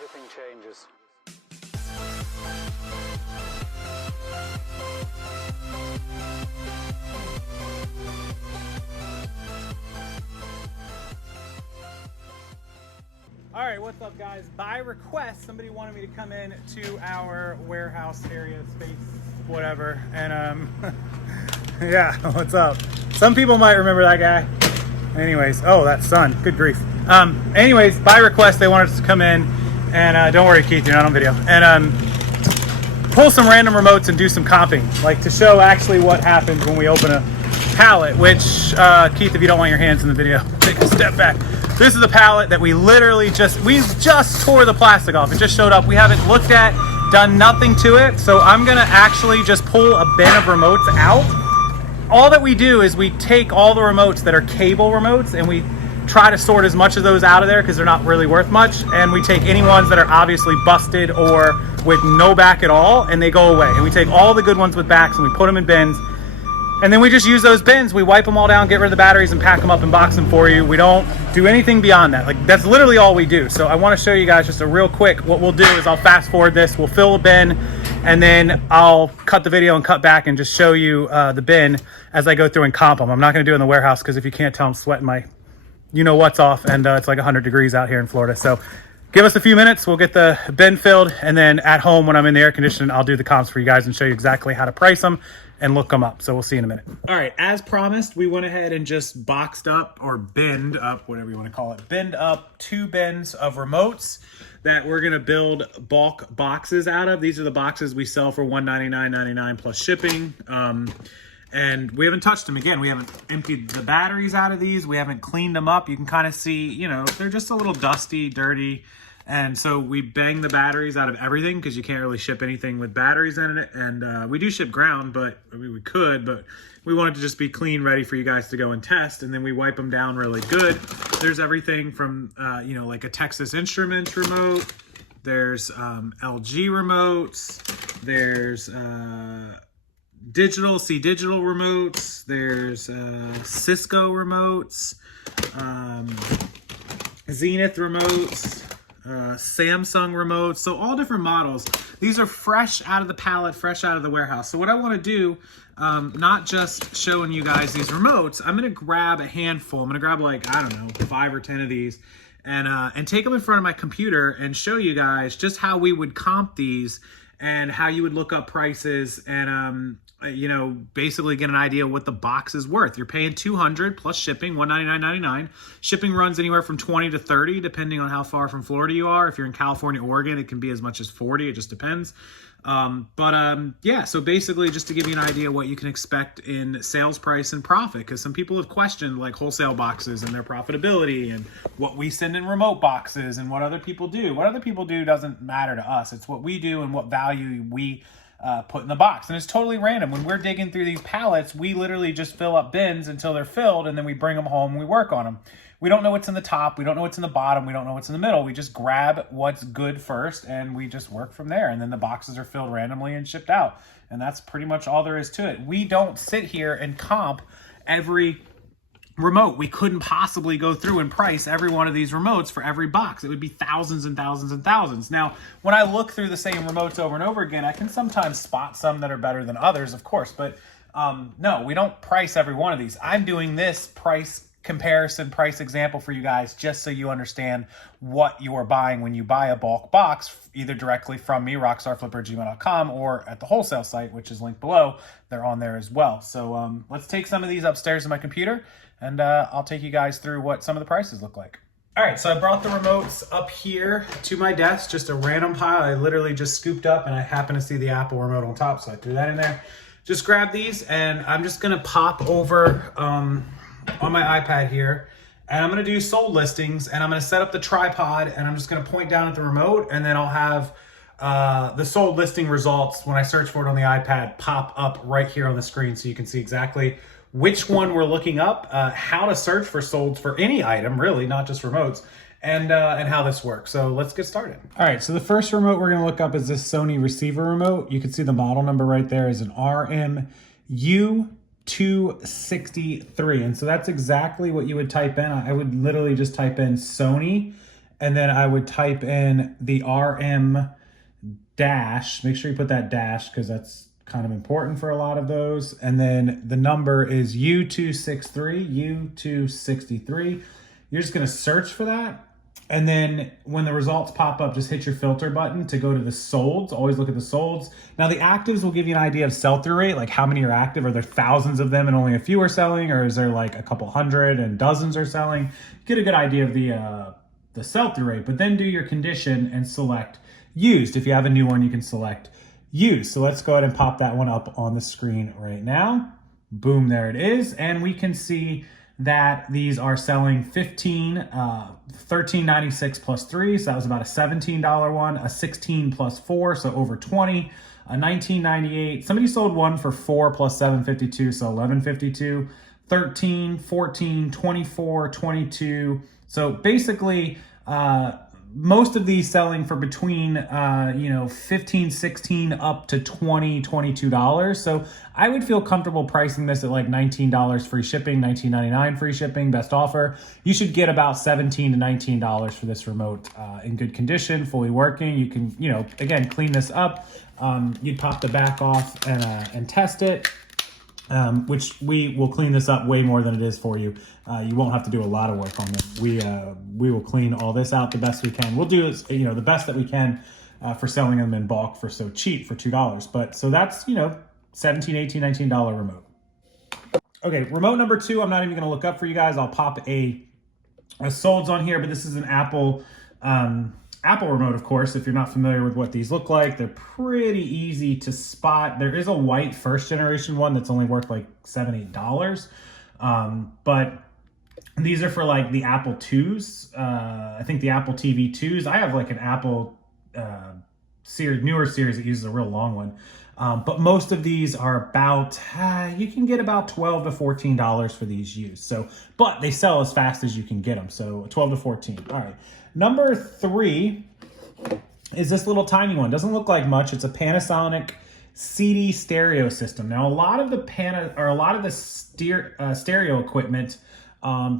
everything changes. All right, what's up guys? By request, somebody wanted me to come in to our warehouse area, space, whatever, and yeah, what's up? Some people might remember that guy. Anyways, oh, that sun, good grief. Anyways, by request, they wanted us to come in, and don't worry, Keith, you're not on video, and pull some random remotes and do some comping, like to show actually what happens when we open a pallet, which, Keith, if you don't want your hands in the video, take a step back. This is the pallet that we literally we just tore the plastic off. It just showed up. We haven't looked at, done nothing to it. So I'm gonna actually just pull a bin of remotes out. All that we do is we take all the remotes that are cable remotes and we try to sort as much of those out of there because they're not really worth much. And we take any ones that are obviously busted or with no back at all, and they go away. And we take all the good ones with backs and we put them in bins. And then we just use those bins. We wipe them all down, get rid of the batteries, and pack them up and box them for you. We don't do anything beyond that. Like, that's literally all we do. So I want to show you guys just a real quick. What we'll do is I'll fast forward this. We'll fill a bin, and then I'll cut the video and cut back and just show you the bin as I go through and comp them. I'm not going to do it in the warehouse because if you can't tell, I'm sweating my you-know-what's off, and it's like 100 degrees out here in Florida. So give us a few minutes. We'll get the bin filled, and then at home when I'm in the air conditioning, I'll do the comps for you guys and show you exactly how to price them and look them up. So we'll see in a minute. All right, as promised, we went ahead and just boxed up or binned up, whatever you want to call it, binned up 2 bins of remotes that we're gonna build bulk boxes out of. These are the boxes we sell for $199.99 plus shipping. And we haven't touched them. Again, we haven't emptied the batteries out of these. We haven't cleaned them up. You can kind of see, you know, they're just a little dusty, dirty. And so we bang the batteries out of everything because you can't really ship anything with batteries in it. And we do ship ground, but I mean, we could, but we wanted to just be clean, ready for you guys to go and test. And then we wipe them down really good. There's everything from, you know, like a Texas Instruments remote. There's LG remotes. There's digital remotes. There's Cisco remotes, Zenith remotes, Samsung remotes, so all different models. These are fresh out of the pallet, fresh out of the warehouse. So what I want to do, not just showing you guys these remotes, I'm going to grab a handful. I'm going to grab like, I don't know, 5 or 10 of these and take them in front of my computer and show you guys just how we would comp these and how you would look up prices and, you know, basically get an idea of what the box is worth. You're paying $200 plus shipping, $199.99. Shipping runs anywhere from $20 to $30, depending on how far from Florida you are. If you're in California, Oregon, it can be as much as $40. It just depends. Yeah, so basically just to give you an idea what you can expect in sales price and profit, because some people have questioned like wholesale boxes and their profitability and what we send in remote boxes and what other people do. What other people do doesn't matter to us. It's what we do and what value we put in the box. And it's totally random. When we're digging through these pallets, we literally just fill up bins until they're filled, and then we bring them home and we work on them. We don't know what's in the top. We don't know what's in the bottom. We don't know what's in the middle. We just grab what's good first, and we just work from there. And then the boxes are filled randomly and shipped out. And that's pretty much all there is to it. We don't sit here and comp every remote. We couldn't possibly go through and price every one of these remotes for every box. It would be thousands and thousands and thousands. Now, when I look through the same remotes over and over again, I can sometimes spot some that are better than others, of course, but no, we don't price every one of these. I'm doing this price comparison, price example for you guys, just so you understand what you are buying when you buy a bulk box, either directly from me, rockstarflipper@gmail.com, or at the wholesale site, which is linked below. They're on there as well. So let's take some of these upstairs in my computer, and I'll take you guys through what some of the prices look like. All right, so I brought the remotes up here to my desk, just a random pile. I literally just scooped up, and I happen to see the Apple remote on top, so I threw that in there. Just grab these, and I'm just gonna pop over on my iPad here, and I'm gonna do sold listings, and I'm gonna set up the tripod, and I'm just gonna point down at the remote, and then I'll have the sold listing results when I search for it on the iPad pop up right here on the screen, so you can see exactly which one we're looking up, how to search for solds for any item, really, not just remotes, and how this works. So let's get started. All right, so the first remote we're gonna look up is this Sony receiver remote. You can see the model number right there is an RMU263. And so that's exactly what you would type in. I would literally just type in Sony And then I would type in the RM dash. Make sure you put that dash because that's kind of important for a lot of those. And then the number is U263, U263. You're just going to search for that. And then when the results pop up, just hit your filter button to go to the solds. Always look at the solds. Now the actives will give you an idea of sell-through rate, like how many are active. Are there thousands of them and only a few are selling? Or is there like a couple hundred and dozens are selling? Get a good idea of the sell-through rate, but then do your condition and select used. If you have a new one, you can select used. So let's go ahead and pop that one up on the screen right now. Boom, there it is. And we can see that these are selling 13.96 plus 3, so that was about a $17 one, a 16 plus 4, so over 20, a 19.98. Somebody sold one for 4 plus 7.52, so 11.52, 13, 14, 24, 22. So basically, most of these selling for between, 15, 16 up to $20, $22. So I would feel comfortable pricing this at like $19 free shipping, $19.99 free shipping, best offer. You should get about $17 to $19 for this remote in good condition, fully working. You can, again, clean this up. You'd pop the back off and test it. Which we will clean this up way more than it is for you. You won't have to do a lot of work on this. We will clean all this out the best we can. We'll do the best that we can for selling them in bulk for so cheap for $2. But so that's $17, $18, $19 remote. Okay, remote number 2. I'm not even going to look up for you guys. I'll pop a solds on here, but this is an Apple remote, of course. If you're not familiar with what these look like, they're pretty easy to spot. There is a white first generation one that's only worth like $7, $8. But these are for like the Apple IIs. I think the Apple TV 2s. I have like an Apple newer series that uses a real long one. But most of these are about, you can get about $12 to $14 for these used. So, but they sell as fast as you can get them. So 12 to 14. All right. Number 3 is this little tiny one. Doesn't look like much. It's a Panasonic CD stereo system. Now, a lot of the stereo equipment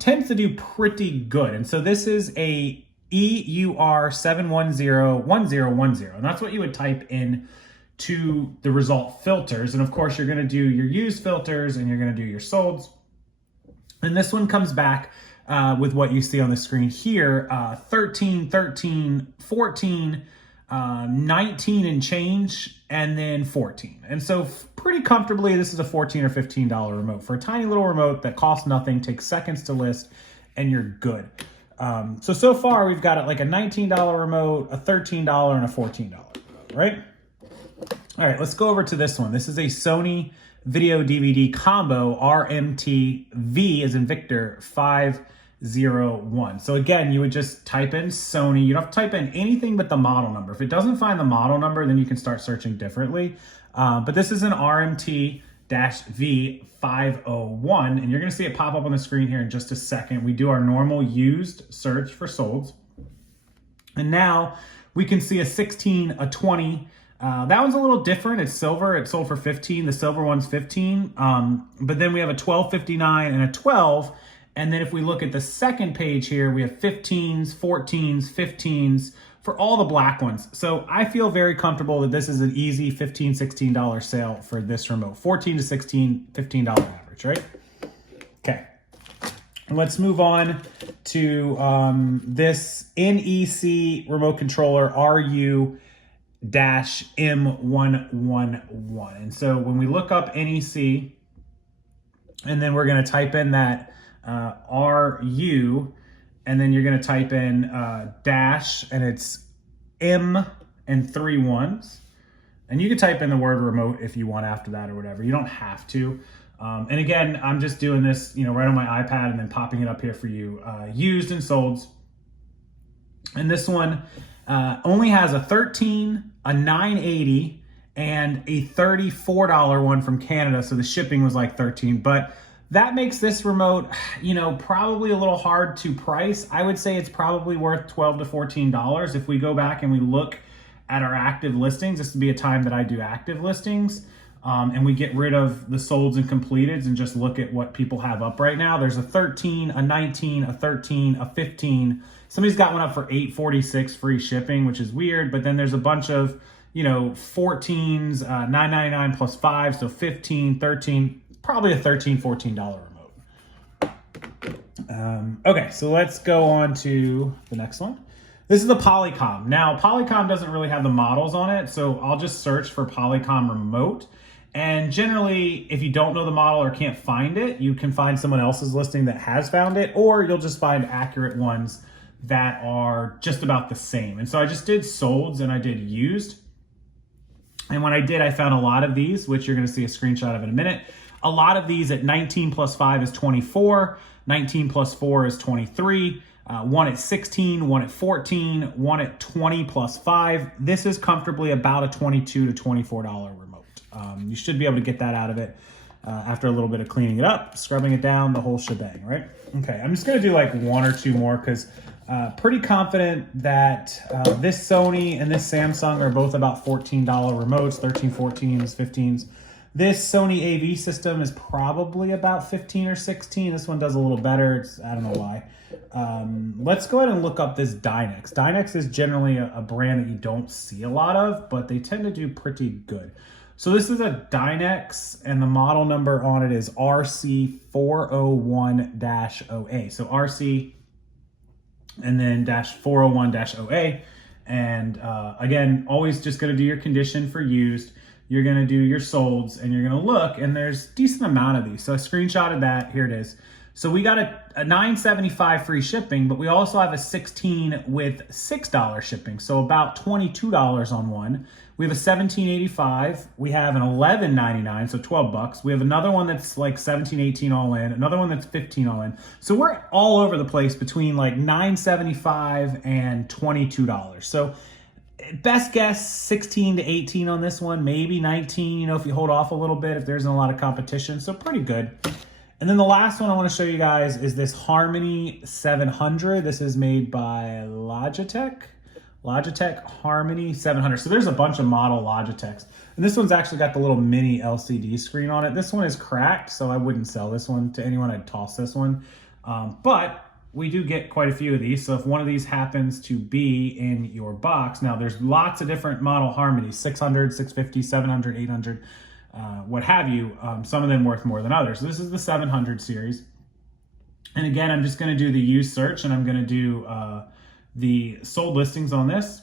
tends to do pretty good. And so this is a EUR7101010. And that's what you would type in to the result filters. And of course, you're going to do your used filters and you're going to do your solds. And this one comes back with what you see on the screen here, 13, 13, 14, 19 and change, and then 14. And so pretty comfortably, this is a $14 or $15 remote for a tiny little remote that costs nothing, takes seconds to list, and you're good. So far we've got like a $19 remote, a $13, and a $14 remote, right? All right, let's go over to this one. This is a Sony video DVD combo RMT V as in Victor 501. So again, you would just type in Sony. You don't have to type in anything but the model number. If it doesn't find the model number, then you can start searching differently. But this is an RMT-V 501, and you're gonna see it pop up on the screen here in just a second. We do our normal used search for solds. And now we can see a 16, a 20, that one's a little different. It's silver. It sold for 15. The silver one's 15. But then we have a 12.59 and a 12. And then if we look at the second page here, we have 15s, 14s, 15s for all the black ones. So I feel very comfortable that this is an easy $15, $16 sale for this remote. 14 to 16, $15 average, right? Okay. Let's move on to this NEC remote controller RU-M111. And so when we look up NEC, and then we're going to type in that RU, and then you're going to type in dash, and it's M and 3 1s. And you can type in the word remote if you want after that or whatever. You don't have to. And again, I'm just doing this, right on my iPad and then popping it up here for you. Used and solds. And this one only has a 13, a 980, and a $34 one from Canada. So the shipping was like 13, but that makes this remote, probably a little hard to price. I would say it's probably worth $12 to $14. If we go back and we look at our active listings, this would be a time that I do active listings, and we get rid of the solds and completeds and just look at what people have up right now. There's a 13, a 19, a 13, a 15, Somebody's got one up for $8.46 free shipping, which is weird. But then there's a bunch of, 14s, $9.99 plus 5, so 15, 13, probably a $13, $14 remote. Okay, so let's go on to the next one. This is the Polycom. Now, Polycom doesn't really have the models on it, so I'll just search for Polycom remote. And generally, if you don't know the model or can't find it, you can find someone else's listing that has found it, or you'll just find accurate ones that are just about the same. And so I just did solds and I did used. And when I did, I found a lot of these, which you're gonna see a screenshot of in a minute. A lot of these at 19 plus 5 is 24, 19 plus 4 is 23, one at 16, one at 14, one at 20 plus 5. This is comfortably about a $22 to $24 remote. You should be able to get that out of it after a little bit of cleaning it up, scrubbing it down, the whole shebang, right? Okay, I'm just gonna do like one or two more because pretty confident that this Sony and this Samsung are both about $14 remotes, 13, 14s, 15s. This Sony AV system is probably about 15 or 16. This one does a little better. I don't know why. Let's go ahead and look up this Dynex. Dynex is generally a brand that you don't see a lot of, but they tend to do pretty good. So this is a Dynex, and the model number on it is RC401-OA. So RC and then -401-OA. And again, always just gonna do your condition for used. You're gonna do your solds and you're gonna look, and there's a decent amount of these. So I screenshotted that, here it is. So we got a $9.75 free shipping, but we also have a 16 with $6 shipping. So about $22 on one. We have a $17.85. We have an $11.99, so 12 bucks. We have another one that's like 17, 18 all in, another one that's 15 all in. So we're all over the place between like $9.75 and $22. So best guess 16 to 18 on this one, maybe 19, if you hold off a little bit, if there isn't a lot of competition. So pretty good. And then the last one I want to show you guys is this Harmony 700. This is made by Logitech. Logitech Harmony 700. So there's a bunch of model Logitechs. And this one's actually got the little mini LCD screen on it. This one is cracked, so I wouldn't sell this one to anyone. I'd toss this one. But we do get quite a few of these. So if one of these happens to be in your box, now there's lots of different model Harmonies, 600, 650, 700, 800, what have you. Some of them worth more than others. So this is the 700 series. And again, I'm just gonna do the used search, and I'm gonna do the sold listings on this.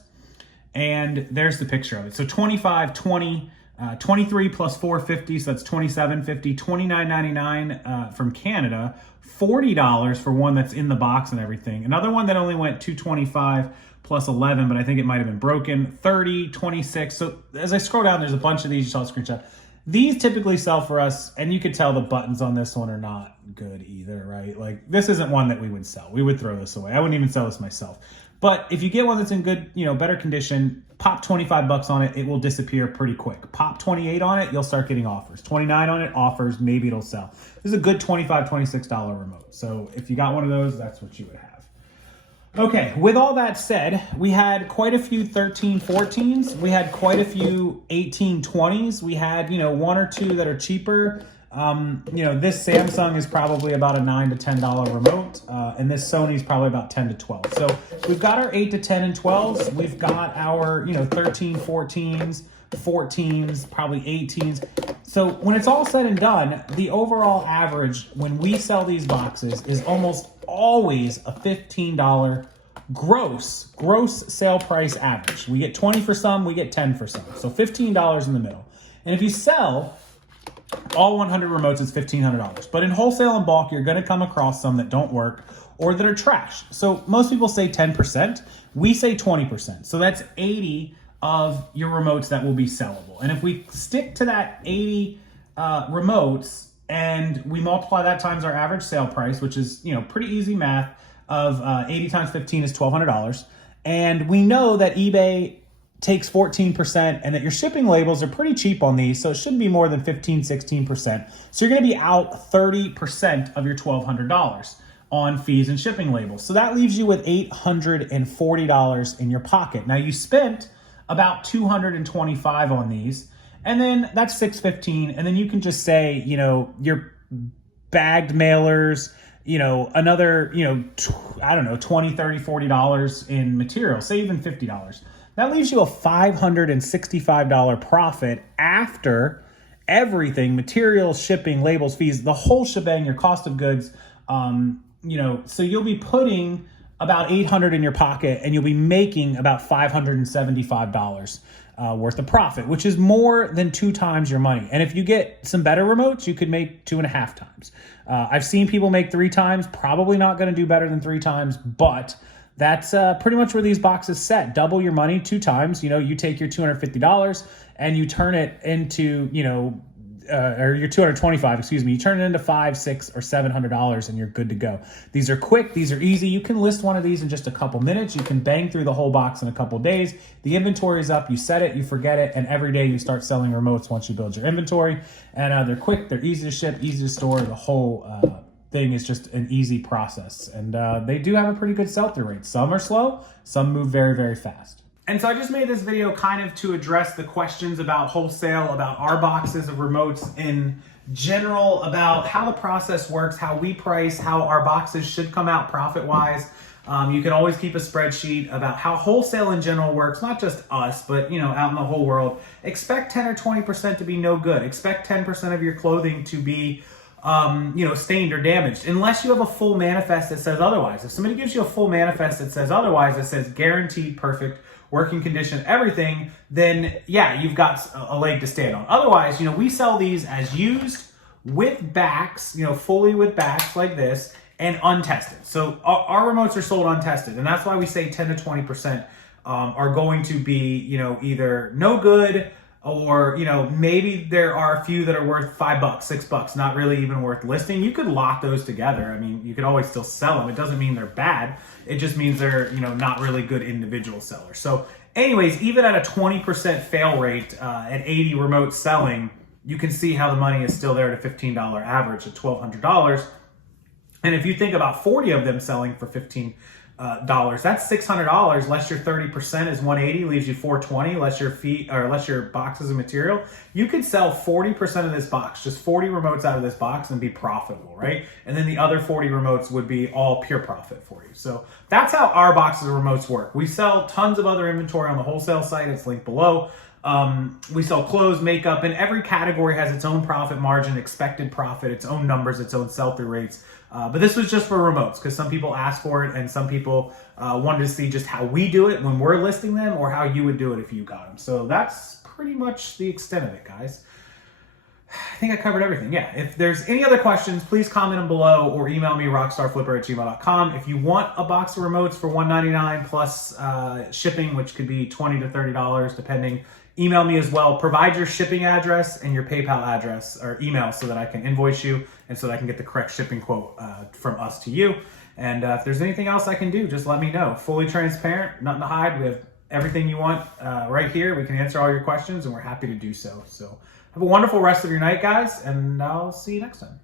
And there's the picture of it. So 25, 20, 23 plus 450, so that's 27.50, 29.99 from Canada, $40 for one that's in the box and everything. Another one that only went 225 plus 11, but I think it might have been broken, 30, 26. So as I scroll down, there's a bunch of these. You saw a screenshot. These typically sell for us, and you could tell the buttons on this one are not good either, right? Like, this isn't one that we would sell. We would throw this away. I wouldn't even sell this myself. But if you get one that's in good, better condition, pop 25 bucks on it, it will disappear pretty quick. Pop 28 on it, you'll start getting offers. 29 on it, offers, maybe it'll sell. This is a good $25, $26 remote. So if you got one of those, that's what you would have. Okay, with all that said, we had quite a few 13, 14s. We had quite a few 18, 20s. We had, one or two that are cheaper. This Samsung is probably about a $9 to $10 remote, and this Sony is probably about 10 to 12. So we've got our 8 to 10 and 12s. We've got our, 13, 14s, 14s, probably 18s. So when it's all said and done, the overall average when we sell these boxes is almost always a $15 gross sale price average. We get 20 for some, we get 10 for some. So $15 in the middle. And if you sell all 100 remotes, it's $1,500. But in wholesale and bulk, you're gonna come across some that don't work or that are trash. So most people say 10%, we say 20%. So that's 80 of your remotes that will be sellable. And if we stick to that 80 remotes and we multiply that times our average sale price, which is, pretty easy math of 80 times 15 is $1,200. And we know that eBay takes 14% and that your shipping labels are pretty cheap on these. So it shouldn't be more than 15, 16%. So you're gonna be out 30% of your $1,200 on fees and shipping labels. So that leaves you with $840 in your pocket. Now you spent about $225 on these, and then that's $615. And then you can just say, your bagged mailers, you know, another, you know, I don't know, $20, $30, $40 in material, say even $50. That leaves you a $565 profit after everything, materials, shipping, labels, fees, the whole shebang, your cost of goods. You know, so you'll be putting about $800 in your pocket and you'll be making about $575 worth of profit, which is more than 2 times your money. And if you get some better remotes, you could make 2.5 times. I've seen people make 3 times, probably not going to do better than 3 times, but that's pretty much where these boxes set. Double your money 2 times. You know, you take your $250 and you turn it into, you know, or your $225, excuse me, you turn it into $500, $600, or $700 and you're good to go. These are quick, these are easy. You can list one of these in just a couple minutes. You can bang through the whole box in a couple days. The inventory is up, you set it, you forget it, and every day you start selling remotes once you build your inventory. And they're quick, they're easy to ship, easy to store. The whole thing is just an easy process. And they do have a pretty good sell-through rate. Some are slow, some move very, very fast. And so I just made this video kind of to address the questions about wholesale, about our boxes of remotes in general, about how the process works, how we price, how our boxes should come out profit-wise. You can always keep a spreadsheet about how wholesale in general works, not just us, but you know, out in the whole world. Expect 10 or 20% to be no good. Expect 10% of your clothing to be you know, stained or damaged, unless you have a full manifest that says otherwise. If somebody gives you a full manifest that says otherwise, that says guaranteed perfect working condition, everything, then yeah, you've got a leg to stand on. Otherwise, you know, we sell these as used with backs, you know, fully with backs like this, and untested. So our remotes are sold untested, and that's why we say 10 to 20% are going to be, you know, either no good, or, you know, maybe there are a few that are worth $5, $6, not really even worth listing. You could lock those together. I mean, you could always still sell them. It doesn't mean they're bad. It just means they're, you know, not really good individual sellers. So anyways, even at a 20% fail rate at 80 remotes selling, you can see how the money is still there at a $15 average at $1,200. And if you think about 40 of them selling for $15, that's $600 less your 30% is 180, leaves you 420 less your fee or less your boxes of material. You could sell 40% of this box, just 40 remotes out of this box, and be profitable, right? And then the other 40 remotes would be all pure profit for you. So that's how our boxes of remotes work. We sell tons of other inventory on the wholesale site. It's linked below. We sell clothes, makeup, and every category has its own profit margin, expected profit, its own numbers, its own sell-through rates. But this was just for remotes because some people asked for it and some people wanted to see just how we do it when we're listing them or how you would do it if you got them. So that's pretty much the extent of it, guys. I think I covered everything. Yeah, if there's any other questions, please comment them below or email me, rockstarflipper@gmail.com. If you want a box of remotes for $199 plus shipping, which could be $20 to $30 depending, email me as well. Provide your shipping address and your PayPal address or email so that I can invoice you and so that I can get the correct shipping quote from us to you. And if there's anything else I can do, just let me know. Fully transparent, nothing to hide. We have everything you want right here. We can answer all your questions and we're happy to do so. So have a wonderful rest of your night, guys, and I'll see you next time.